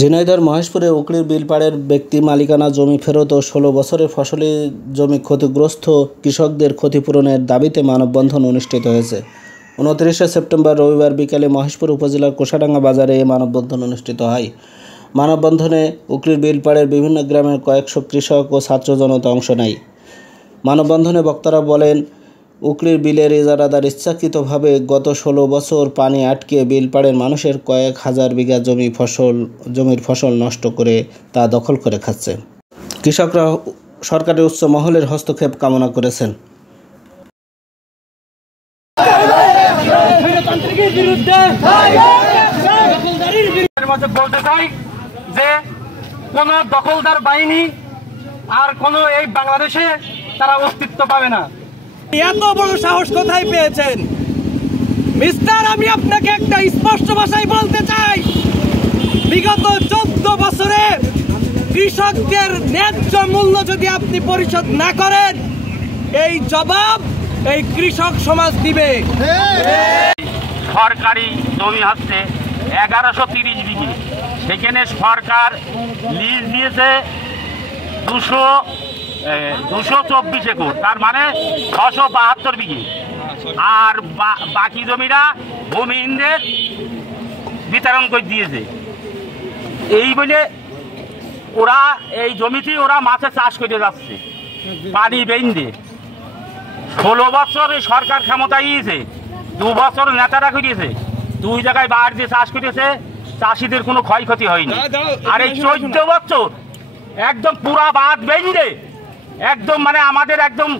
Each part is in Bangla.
ঝিনাইদহ মহেশপুরে উকলির বিলপাড়ের ব্যক্তি মালিকানা জমি ফেরত ও ১৬ বছরের ফসলি জমি ক্ষতিগ্রস্ত কৃষকদের ক্ষতিপূরণের দাবিতে মানববন্ধন অনুষ্ঠিত হয়েছে। ২৯ সেপ্টেম্বর রবিবার বিকেলে মহেশপুর উপজেলার কোষাডাঙ্গা বাজারে এই মানববন্ধন অনুষ্ঠিত হয়। মানববন্ধনে উকলির বিলপাড়ের বিভিন্ন গ্রামের কয়েকশো কৃষক ও ছাত্র জনতা অংশ নেয়। মানববন্ধনে বক্তারা বলেন, উকলির বিলের ইজারাদার ইচ্ছাকৃতভাবে গত ১৬ বছর পানি আটকে বিলপাড়ের মানুষের কয়েক হাজার বিঘা জমির ফসল নষ্ট করে তা দখল করে খাচ্ছে। কৃষকরা সরকারের উচ্চ মহলের হস্তক্ষেপ কামনা করেছেন। বলতে চাই যে কোন দখলদার বাহিনী আর কোন এই বাংলাদেশে তারা অস্তিত্ব পাবে না। এত বড় সাহস কোথায় পেয়েছেন মিস্টার? আমি আপনাকে একটা স্পষ্ট ভাষায় বলতে চাই, বিগত 14 বছরে কৃষকদের ন্যায্য মূল্য যদি আপনি পরিশোধ না করেন, এই জবাব এই কৃষক সমাজ দিবে। সরকারি জমি হচ্ছে ১১৩০ বিঘি, সেখানে সরকার লিজ দিয়েছে ২২৪ একর, তার মানে ৬৭২ বিঘি। আর বাকি জমিটা ভূমিহীনদের বিতরণ করে দিয়েছে। এই বলে ওরা এই জমিতে ওরা মাছের চাষ করে যাচ্ছে পানি বেঁধে। ১৬ বছর সরকার ক্ষমতায় গিয়েছে, ২ বছর নেতারা করিয়েছে, ২ জায়গায় বাড়ি দিয়ে চাষ করেছে, চাষিদের কোনো ক্ষয়ক্ষতি হয়নি। আর এই ১৪ বছর একদম পুরা বাদ বেঁধে একদম মানে আমাদের একদম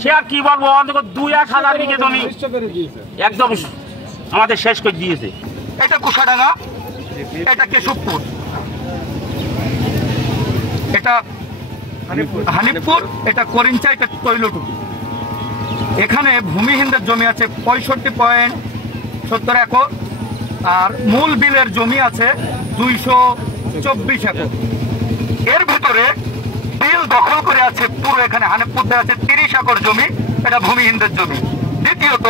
সে আর কি বলবো, অন্তত ২-১ বিঘে জমি একদম আমাদের শেষ করে দিয়েছে। এটা কোষাডাঙ্গা, এটা কেশবপুর, এটা হানিফপুর, এটা করিঞ্চা, এটা তৈলটুকি। এখানে ভূমিহীনদের জমি আছে 65.70 একর, আর মূল বিলের জমি আছে ২২৪ একর। এর ভিতরে বিল দখল করে আছে পুরো, এখানে হানিফপুরে আছে 30 একর জমি, এটা ভূমিহীনদের জমি। দ্বিতীয়ত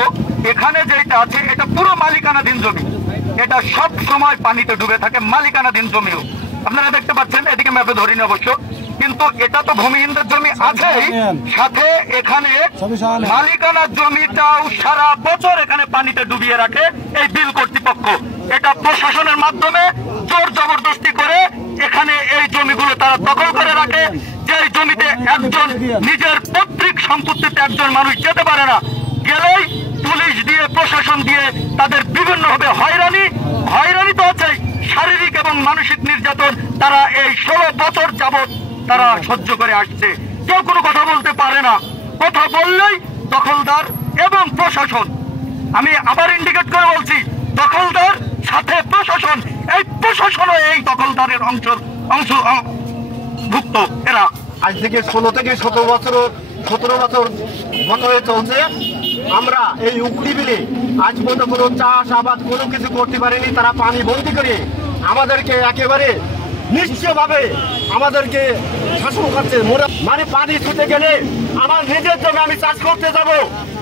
এখানে যেটা আছে এটা পুরো মালিকানাধীন জমি, এটা সব সময় পানিতে ডুবে থাকে, মালিকানাধীন জমিও আপনারা দেখতে পাচ্ছেন, এদিকে ম্যাপে ধরিনি অবশ্য, কিন্তু এটা তো ভূমিহীনদের জমি আছেই, সাথে এখানে মালিকানার জমিটাও সারা বছর এখানে পানিতে ডুবিয়ে রাখে এই বিল কর্তৃপক্ষ। এটা প্রশাসনের মাধ্যমে জোর জবরদস্তি করে এখানে এই জমিগুলো তারা দখল করে রাখে, যে জমিতে একজন নিজের পৈতৃক সম্পত্তিতে একজন মানুষ যেতে পারে না, গেলেই পুলিশ দিয়ে প্রশাসন দিয়ে তাদের বিভিন্নভাবে হয়রানি তো আছে, শারীরিক এবং মানসিক নির্যাতন তারা এই ১৬ বছর যাবৎ তারা সহ্য করে আসছে। কেউ কোনো কথা বলতে পারে না, কথা বললেই দখলদার এবং প্রশাসন। আমি আবার ইন্ডিকেট করে বলছি, দখলদার সাথে প্রশাসন, এই প্রশাসনও এই দখলদারের অংশভুক্ত। এরা আজ থেকে ১৬ থেকে ১৭ বছর হয়ে চলছে। আমরা এই উকলি বিলে আজ পর্যন্ত কোনো চাষ আবাদ কোনো কিছু করতে পারিনি। তারা পানি বন্দি করে আমাদেরকে একেবারে নিশ্চয়ভাবে আমাদেরকে শাসন করছে। মানে পানি ছুটে গেলে আমার নিজের জন্য আমি চাষ করতে যাব,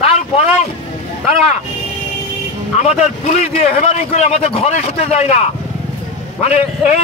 তারপরেও তারা আমাদের পুলিশ দিয়ে হেমারিং করে আমাদের ঘরে শুতে যায় না। মানে এই